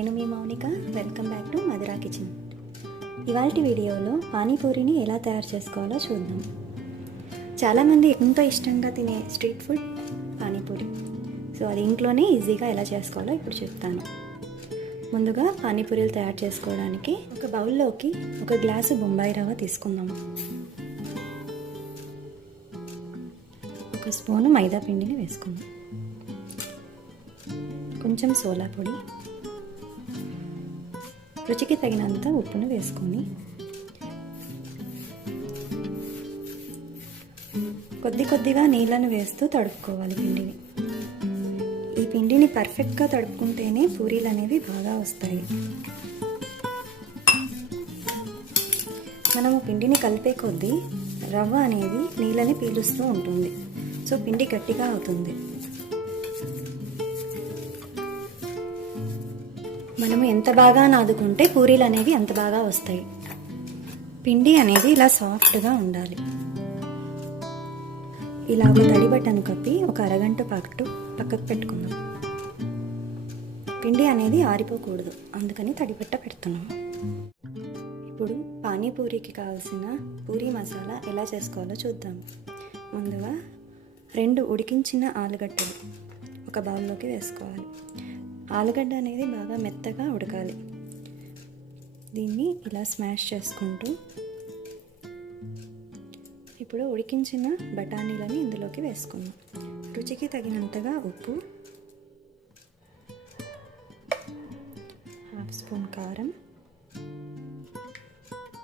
నేను మీ Mounika. Welcome back to Madhura kitchen. ఇవాల్టి వీడియోలో పానీపూరిని ఎలా తయారు చేసుకోవాలో చూద్దాం. చాలామంది ఎంతో ఇష్టంగా తినే స్ట్రీట్ ఫుడ్ పానీపూరి. సో అది ఇంట్లోనే ఈజీగా ఎలా చేసుకోవాలో ఇప్పుడు చెప్తాను. ముందుగా పానీపూరీలు తయారు చేసుకోవడానికి ఒక బౌల్లోకి ఒక గ్లాసు బొంబాయి రవ్వ తీసుకుందాము. ఒక స్పూను మైదా పిండిని వేసుకుందాం. కొంచెం సోలా పొడి, రుచికి తగినంత ఉప్పును వేసుకొని కొద్దిగా నీళ్ళను వేస్తూ తడుపుకోవాలి పిండిని. ఈ పిండిని పర్ఫెక్ట్గా తడుపుకుంటేనే పూరీలు అనేవి బాగా వస్తాయి. మనము పిండిని కలిపే కొద్దీ రవ్వ అనేది నీళ్ళని పీలుస్తూ ఉంటుంది. సో పిండి గట్టిగా అవుతుంది. మనము ఎంత బాగా నాదుకుంటే పూరీలు అనేవి అంత బాగా వస్తాయి. పిండి అనేది ఇలా సాఫ్ట్గా ఉండాలి. ఇలా ఒక తడి బట్టను కప్పి ఒక అరగంట పాటు పక్కకు పెట్టుకుందాం. పిండి అనేది ఆరిపోకూడదు, అందుకని తడిబట్ట పెడుతున్నాం. ఇప్పుడు పానీపూరికి కావాల్సిన పూరీ మసాలా ఎలా చేసుకోవాలో చూద్దాం. ముందుగా 2 ఉడికించిన ఆలుగడ్డలు ఒక బౌల్లోకి వేసుకోవాలి. ఆలుగడ్డ అనేది బాగా మెత్తగా ఉడకాలి. దీన్ని ఇలా స్మాష్ చేసుకుంటూ ఇప్పుడు ఉడికించిన బఠానీలని ఇందులోకి వేసుకుందాం. రుచికి తగినంతగా ఉప్పు, 1/2 స్పూన్ కారం,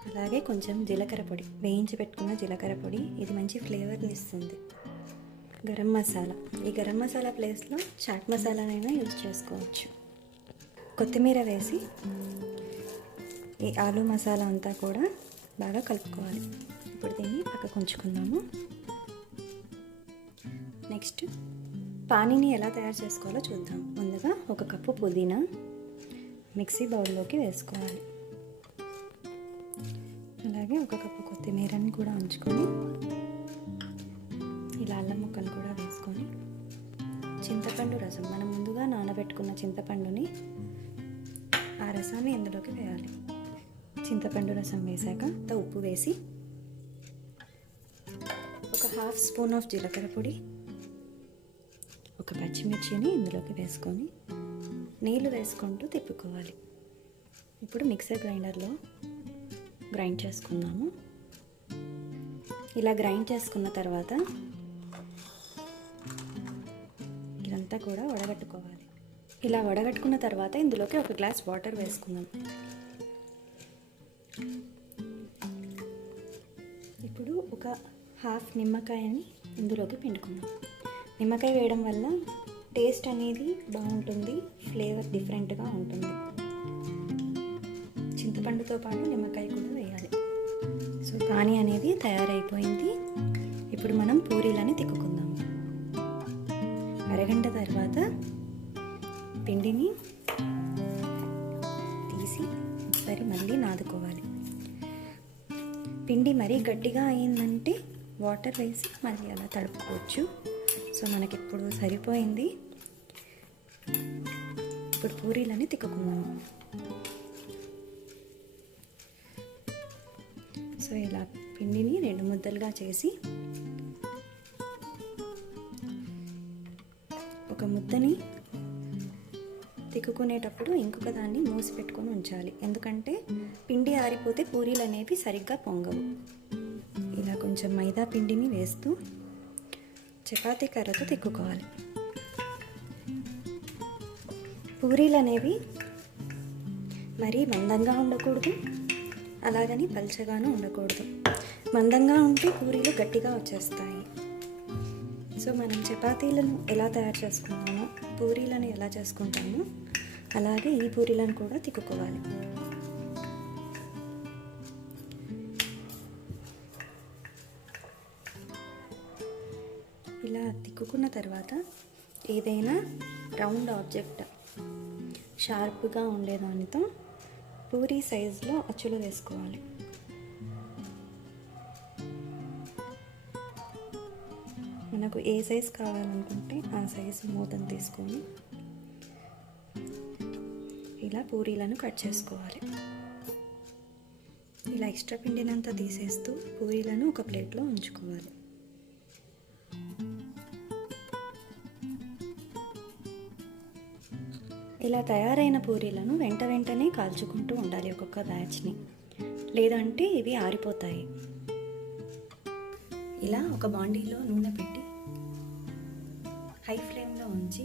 అలాగే కొంచెం జీలకర్ర పొడి, వేయించి పెట్టుకున్న జీలకర్ర పొడి. ఇది మంచి ఫ్లేవర్ని ఇస్తుంది. గరం మసాలా, ఈ గరం మసాలా ప్లేస్లో చాట్ మసాలానైనా యూజ్ చేసుకోవచ్చు. కొత్తిమీర వేసి ఈ ఆలు మసాలా అంతా కూడా బాగా కలుపుకోవాలి. ఇప్పుడు దీన్ని పక్కకు ఉంచుకుందాము. నెక్స్ట్ పానీని ఎలా తయారు చేసుకోవాలో చూద్దాం. ముందుగా 1 కప్పు పుదీనా మిక్సీ బౌల్లోకి వేసుకోవాలి. అలాగే 1 కప్పు కొత్తిమీరని కూడా ఉంచుకొని ఇలా అల్లం ముక్కలు కూడా వేసుకొని చింతపండు రసం, మనం ముందుగా నానబెట్టుకున్న చింతపండుని ఆ రసాన్ని ఇందులోకి వేయాలి. చింతపండు రసం వేసాక ఉప్పు వేసి 1/2 స్పూన్ ఆఫ్ జీలకర్ర పొడి, 1 పచ్చిమిర్చిని ఇందులోకి వేసుకొని నీళ్ళు వేసుకుంటూ తిప్పుకోవాలి. ఇప్పుడు మిక్సర్ గ్రైండర్లో గ్రైండ్ చేసుకుందాము. ఇలా గ్రైండ్ చేసుకున్న తర్వాత ఇదంతా కూడా వడగట్టుకోవాలి. ఇలా వడగట్టుకున్న తర్వాత ఇందులోకి 1 గ్లాస్ వాటర్ వేసుకుందాం. ఇప్పుడు 1/2 నిమ్మకాయని ఇందులోకి పిండుకుందాం. నిమ్మకాయ వేయడం వల్ల టేస్ట్ అనేది బాగుంటుంది, ఫ్లేవర్ డిఫరెంట్గా ఉంటుంది. చింతపండుతో పాటు నిమ్మకాయ కూడా వేయాలి. సో పానీ అనేది తయారైపోయింది. ఇప్పుడు మనం పూరీలని తిక్కుకుందాం. అరగంట తర్వాత పిండిని తీసి ఒకసారి మళ్ళీ నాదుకోవాలి. పిండి మరీ గట్టిగా అయిందంటే వాటర్ వేసి మళ్ళీ అలా తడుపుకోవచ్చు. సో మనకి ఇప్పుడు సరిపోయింది. ఇప్పుడు పూరీలని తిక్కుకుందాము. సో ఇలా పిండిని 2 ముద్దలుగా చేసి ఒక ముద్దని తిక్కుకునేటప్పుడు ఇంకొక దాన్ని మూసి పెట్టుకొని ఉంచాలి. ఎందుకంటే పిండి ఆరిపోతే పూరీలు అనేవి సరిగ్గా పొంగవు. ఇలా కొంచెం మైదా పిండిని వేస్తూ చపాతీ కర్రతో తిక్కుకోవాలి. పూరీలు అనేవి మరీ మందంగా ఉండకూడదు, అలాగని పల్చగాను ఉండకూడదు. మందంగా ఉంటే పూరీలు గట్టిగా వచ్చేస్తాయి. సో మనం చపాతీలను ఎలా తయారు చేసుకుంటామో, పూరీలను ఎలా చేసుకుంటామో అలాగే ఈ పూరీలను కూడా తిక్కుకోవాలి. ఇలా తిక్కుకున్న తర్వాత ఏదైనా రౌండ్ ఆబ్జెక్ట్ షార్ప్గా ఉండేదానితో పూరీ సైజులో అచ్చులు వేసుకోవాలి. మనకు ఏ సైజ్ కావాలనుకుంటే ఆ సైజు మూతను తీసుకొని ఇలా పూరీలను కట్ చేసుకోవాలి. ఇలా ఎక్స్ట్రా పిండినంతా తీసేస్తూ పూరీలను ఒక ప్లేట్లో ఉంచుకోవాలి. ఇలా తయారైన పూరీలను వెంటనే కాల్చుకుంటూ ఉండాలి ఒక్కొక్క బ్యాచ్ని, లేదంటే ఇవి ఆరిపోతాయి. ఇలా ఒక బాండీలో నూనె పెట్టి హై ఫ్లేమ్లో ఉంచి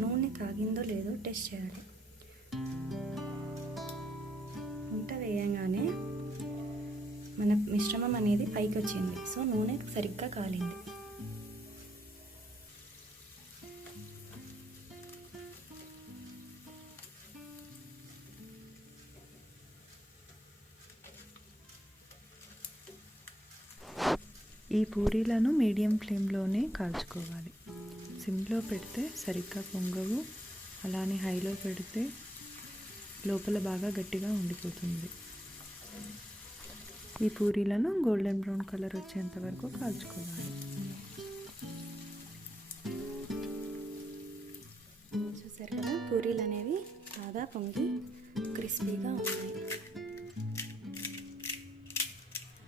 నూనె కాగిందో లేదో టెస్ట్ చేయాలి. ఉంట వేయంగానే మన మిశ్రమం అనేది పైకి వచ్చింది. సో నూనె సరిగ్గా కాలింది. ఈ పూరీలను మీడియం ఫ్లేమ్లోనే కాల్చుకోవాలి. సిమ్లో పెడితే సరిగ్గా పొంగవు, అలానే హైలో పెడితే లోపల బాగా గట్టిగా ఉండిపోతుంది. ఈ పూరీలను గోల్డెన్ బ్రౌన్ కలర్ వచ్చేంత వరకు కాల్చుకోవాలి. చూసారు కదా, పూరీలు అనేవి బాగా పొంగి క్రిస్పీగా ఉన్నాయి.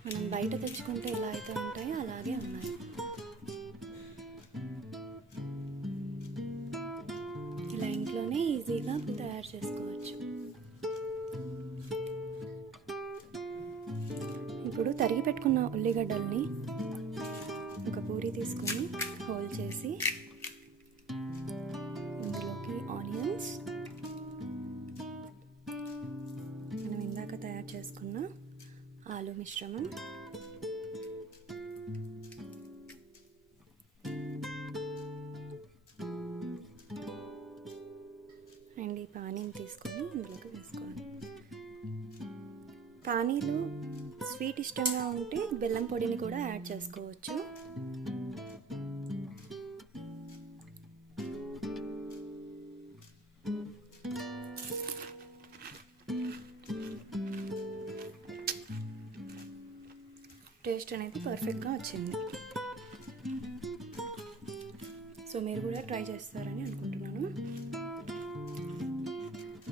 మనం బయట తెచ్చుకుంటే ఎలా అయితే ఉంటాయో అలాగే ఉన్నాయి. ఇలా ఇంట్లోనే ఈజీగా తయారు చేసుకోవచ్చు. ఇప్పుడు తరిగి పెట్టుకున్న ఉల్లిగడ్డల్ని ఒక పూరీ తీసుకొని హోల్ చేసి ఇందులోకి ఆనియన్స్, మనం ఇందాక తయారు చేసుకున్న ఆలు మిశ్రమం, అండ్ ఈ పానీని తీసుకొని ఇందులోకి వేసుకోవాలి. పానీలు స్వీట్ ఇష్టంగా ఉంటే బెల్లం పొడిని కూడా యాడ్ చేసుకోవచ్చు. టేస్ట్ అనేది పర్ఫెక్ట్గా వచ్చింది. సో మీరు కూడా ట్రై చేస్తారని అనుకుంటున్నాను.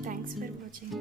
Thanks for watching.